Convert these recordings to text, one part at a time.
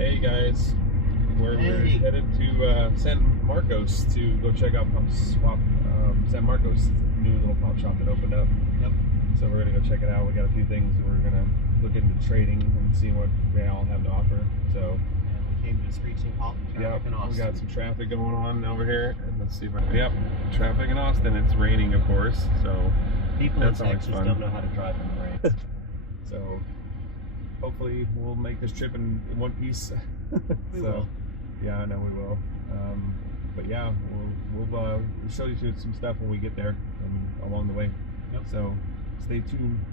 Hey guys, we're Hey. headed to San Marcos to go check out Pump Swap. San Marcos, new little pump shop that opened up. Yep. So we're gonna go check it out. We got a few things that we're gonna look into trading and see what they all have to offer. So And we came to a screeching halt in yeah, traffic in Austin. we got some traffic going on over here. And let's see if yep, traffic in Austin. It's raining, of course. So People that's in always Texas fun. don't know how to drive in the rain. So hopefully we'll make this trip in one piece. We will. Yeah, I know we will. But yeah, we'll show you some stuff when we get there and along the way. Yep. So stay tuned.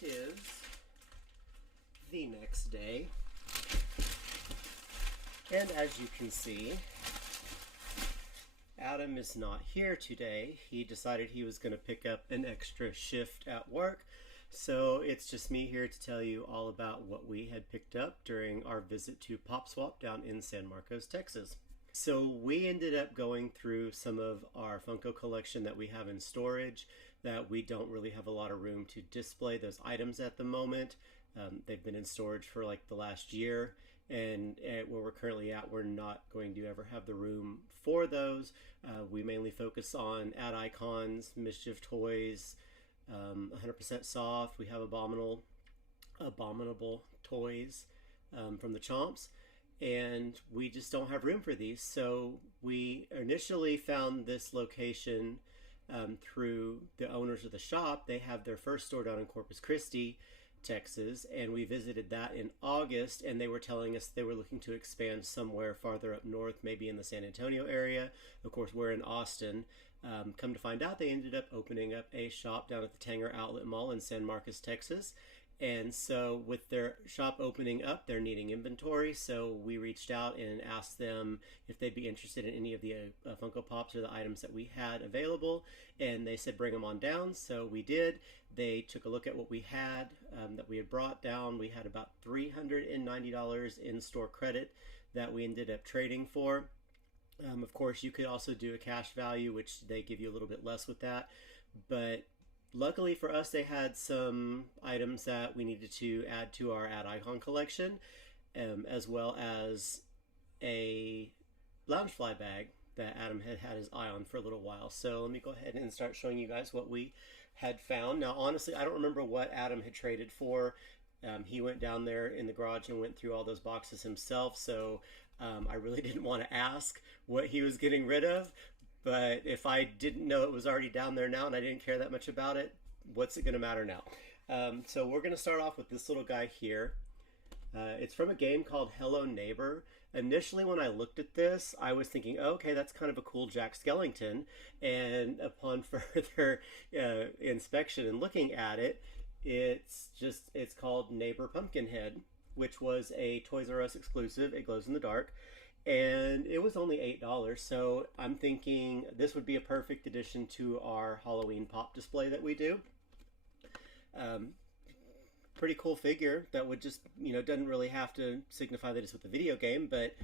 it is the next day, and as you can see, Adam is not here today. He decided he was going to pick up an extra shift at work, so it's just me here to tell you all about what we had picked up during our visit to Pop Swap down in San Marcos, Texas. So we ended up going through some of our Funko collection that we have in storage that we don't really have a lot of room to display those items at the moment. They've been in storage for like the last year, and where we're currently at, we're not going to ever have the room for those. We mainly focus on Ad Icons, Mischief Toys, 100% Soft. We have Abominable Toys from the Chomps, and we just don't have room for these. So we initially found this location through the owners of the shop. They have their first store down in Corpus Christi, Texas, and we visited that in August, and they were telling us they were looking to expand somewhere farther up north, maybe in the San Antonio area. Of course, we're in Austin. Come to find out, they ended up opening up a shop down at the Tanger Outlet Mall in San Marcos, Texas. And so with their shop opening up, they're needing inventory. So we reached out and asked them if they'd be interested in any of the Funko Pops or the items that we had available. And they said, bring them on down. So we did. They took a look at what we had that we had brought down. We had about $390 in store credit that we ended up trading for. Of course, you could also do a cash value, which they give you a little bit less with that. But luckily for us, they had some items that we needed to add to our Ad Icon collection, as well as a Loungefly bag that Adam had had his eye on for a little while. So let me go ahead and start showing you guys what we had found. Now, honestly, I don't remember what Adam had traded for. He went down there in the garage and went through all those boxes himself, so I really didn't want to ask what he was getting rid of. But if I didn't know it was already down there now and I didn't care that much about it, what's it going to matter now? So we're going to start off with this little guy here. It's from a game called Hello Neighbor. Initially, when I looked at this, I was thinking, oh, okay, that's kind of a cool Jack Skellington. And upon further inspection and looking at it, it's called Neighbor Pumpkinhead, which was a Toys R Us exclusive. It glows in the dark. And it was only $8, so I'm thinking this would be a perfect addition to our Halloween pop display that we do. Pretty cool figure that would just, doesn't really have to signify that it's with the video game, but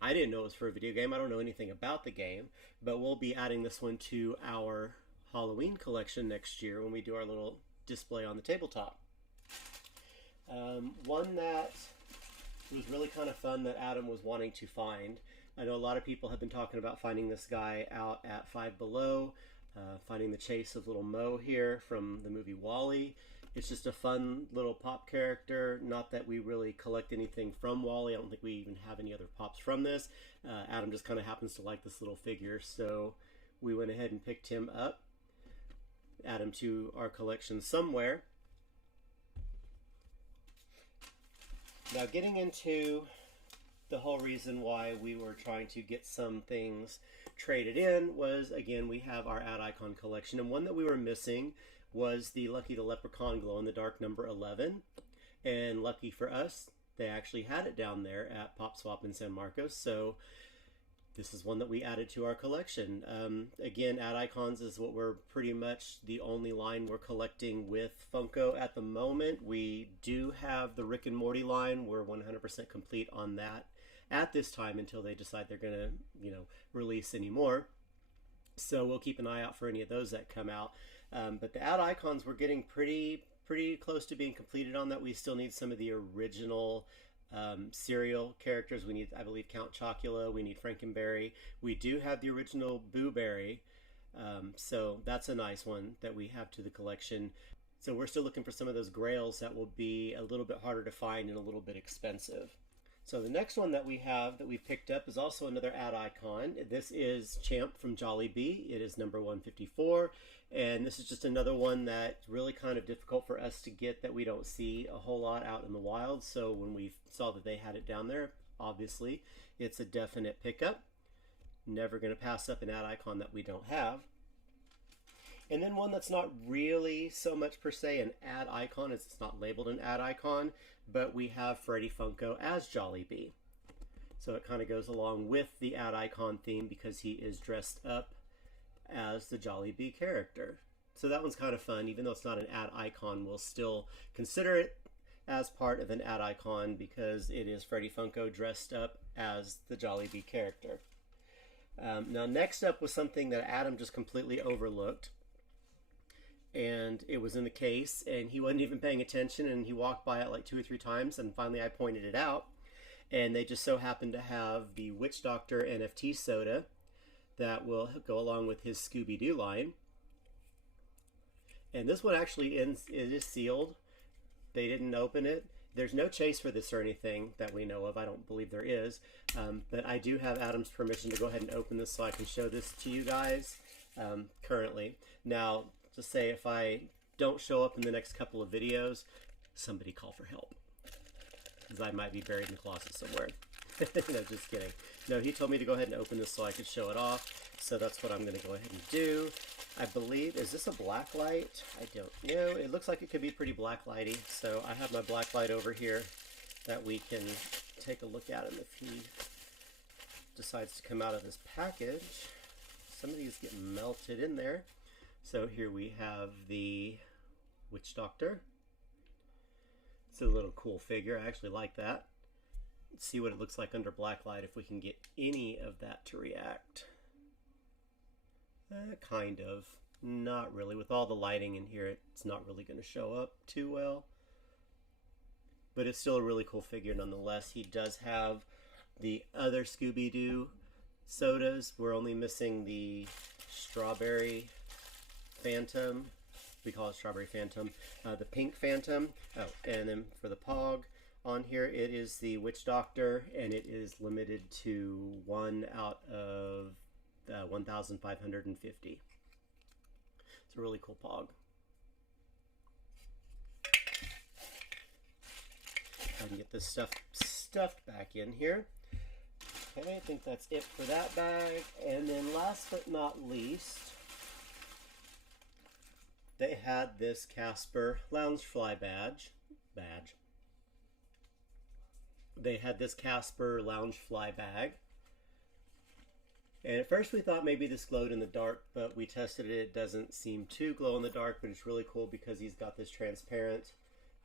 I didn't know it was for a video game. I don't know anything about the game, but we'll be adding this one to our Halloween collection next year when we do our little display on the tabletop. One that was really kind of fun that Adam was wanting to find. I know a lot of people have been talking about finding this guy out at Five Below, finding the chase of little Mo here from the movie WALL-E. It's just a fun little pop character. Not that we really collect anything from WALL-E. I don't think we even have any other pops from this. Adam just kind of happens to like this little figure, so we went ahead and picked him up, add him to our collection somewhere. Now, getting into the whole reason why we were trying to get some things traded in was, again, we have our Ad Icon collection, and one that we were missing was the Lucky the Leprechaun Glow in the Dark number 11. And lucky for us, they actually had it down there at Pop Swap in San Marcos, so this is one that we added to our collection. Again, Ad Icons is what we're pretty much the only line we're collecting with Funko at the moment. We do have the Rick and Morty line. We're 100% complete on that at this time until they decide they're going to, release any more. So we'll keep an eye out for any of those that come out. But the Ad Icons, we're getting pretty close to being completed on that. We still need some of the original cereal characters. We need, I believe, Count Chocula. We need Frankenberry. We do have the original Boo Berry, so that's a nice one that we have to the collection. So we're still looking for some of those grails that will be a little bit harder to find and a little bit expensive. So the next one that we have that we picked up is also another Ad Icon. This is Champ from Jollibee. It is number 154, and this is just another one that's really kind of difficult for us to get, that we don't see a whole lot out in the wild. So when we saw that they had it down there, obviously it's a definite pickup. Never going to pass up an Ad Icon that we don't have. And then one that's not really so much per se an ad icon, as it's not labeled an ad icon, but we have Freddie Funko as Jollibee. So it kind of goes along with the ad icon theme because he is dressed up as the Jollibee character. So that one's kind of fun. Even though it's not an ad icon, we'll still consider it as part of an ad icon because it is Freddie Funko dressed up as the Jollibee character. Now next up was something that Adam just completely overlooked. And it was in the case and he wasn't even paying attention, and he walked by it like 2 or 3 times, and finally I pointed it out. And they just so happened to have the Witch Doctor NFT soda that will go along with his Scooby-Doo line. And this one actually it is sealed. They didn't open it. There's no chase for this or anything that we know of. I don't believe there is. But I do have Adam's permission to go ahead and open this so I can show this to you guys currently. Now, to say if I don't show up in the next couple of videos, somebody call for help, because I might be buried in the closet somewhere. No, just kidding. No, he told me to go ahead and open this so I could show it off, so that's what I'm going to go ahead and do. I believe, is this a black light? I don't know. It looks like it could be pretty black lighty, so I have my black light over here that we can take a look at him if he decides to come out of this package. Some of these get melted in there. So here we have the Witch Doctor. It's a little cool figure. I actually like that. Let's see what it looks like under black light, if we can get any of that to react. Kind of. Not really. With all the lighting in here, it's not really going to show up too well. But it's still a really cool figure nonetheless. He does have the other Scooby-Doo sodas. We're only missing the Strawberry Phantom. We call it Strawberry Phantom. The Pink Phantom. Oh, and then for the Pog on here, it is the Witch Doctor, and it is limited to 1 out of 1,550. It's a really cool Pog. I can get this stuff stuffed back in here. Okay, I think that's it for that bag. And then last but not least, they had this Casper Loungefly badge. They had this Casper Loungefly bag. And at first we thought maybe this glowed in the dark, but we tested it. It doesn't seem to glow in the dark, but it's really cool because he's got this transparent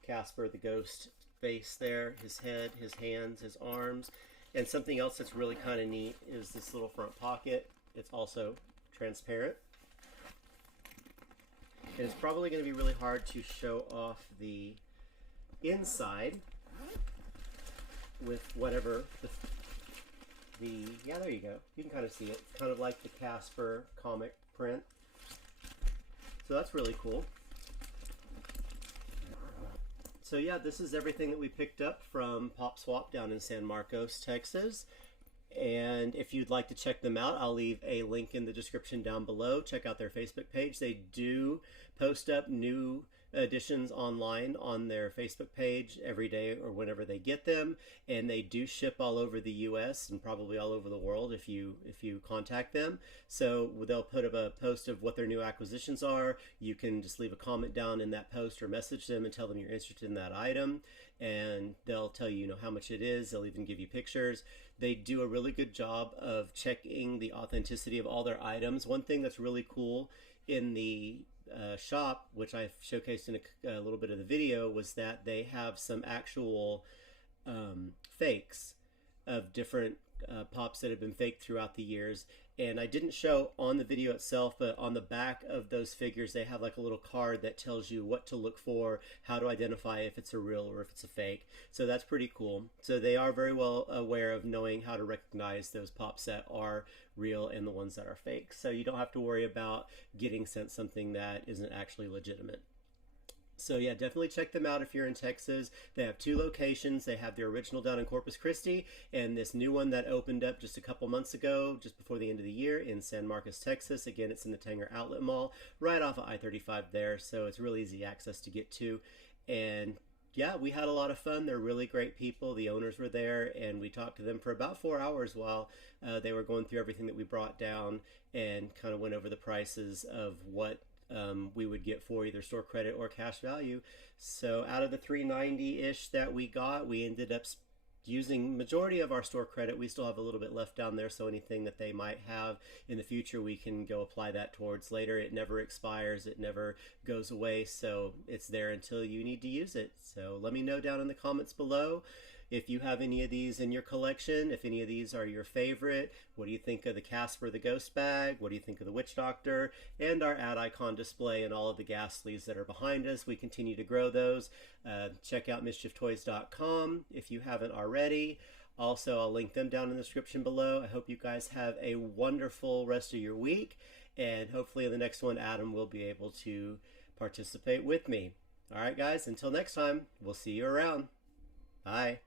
Casper the Ghost face there, his head, his hands, his arms. And something else that's really kind of neat is this little front pocket. It's also transparent. And it's probably going to be really hard to show off the inside with whatever yeah, there you go. You can kind of see it. It's kind of like the Casper comic print. So that's really cool. So yeah, this is everything that we picked up from Pop Swap down in San Marcos, Texas. And if you'd like to check them out, I'll leave a link in the description down below. Check out their Facebook page. They do post up new editions online on their Facebook page every day or whenever they get them, and they do ship all over the US and probably all over the world if you contact them. So they'll put up a post of what their new acquisitions are. You can just leave a comment down in that post or message them and tell them you're interested in that item, and they'll tell you, how much it is. They'll even give you pictures. They do a really good job of checking the authenticity of all their items. One thing that's really cool in the shop, which I showcased in a little bit of the video, was that they have some actual fakes of different pops that have been faked throughout the years. And I didn't show on the video itself, but on the back of those figures, they have like a little card that tells you what to look for, how to identify if it's a real or if it's a fake. So that's pretty cool. So they are very well aware of knowing how to recognize those pops that are real and the ones that are fake. So you don't have to worry about getting sent something that isn't actually legitimate. So yeah, definitely check them out if you're in Texas. They have 2 locations. They have their original down in Corpus Christi and this new one that opened up just a couple months ago, just before the end of the year, in San Marcos, Texas. Again, it's in the Tanger Outlet Mall, right off of I-35 there. So it's really easy access to get to. And yeah, we had a lot of fun. They're really great people. The owners were there, and we talked to them for about 4 hours while they were going through everything that we brought down and kind of went over the prices of what we would get for either store credit or cash value. So out of the 390-ish that we got, we ended up using majority of our store credit. We still have a little bit left down there, so anything that they might have in the future, we can go apply that towards later. It never expires, it never goes away, so it's there until you need to use it. So let me know down in the comments below if you have any of these in your collection, if any of these are your favorite. What do you think of the Casper the Ghost Bag? What do you think of the Witch Doctor? And our ad icon display and all of the Ghastlies that are behind us. We continue to grow those. Check out MischiefToys.com if you haven't already. Also, I'll link them down in the description below. I hope you guys have a wonderful rest of your week. And hopefully in the next one, Adam will be able to participate with me. All right, guys, until next time, we'll see you around. Bye.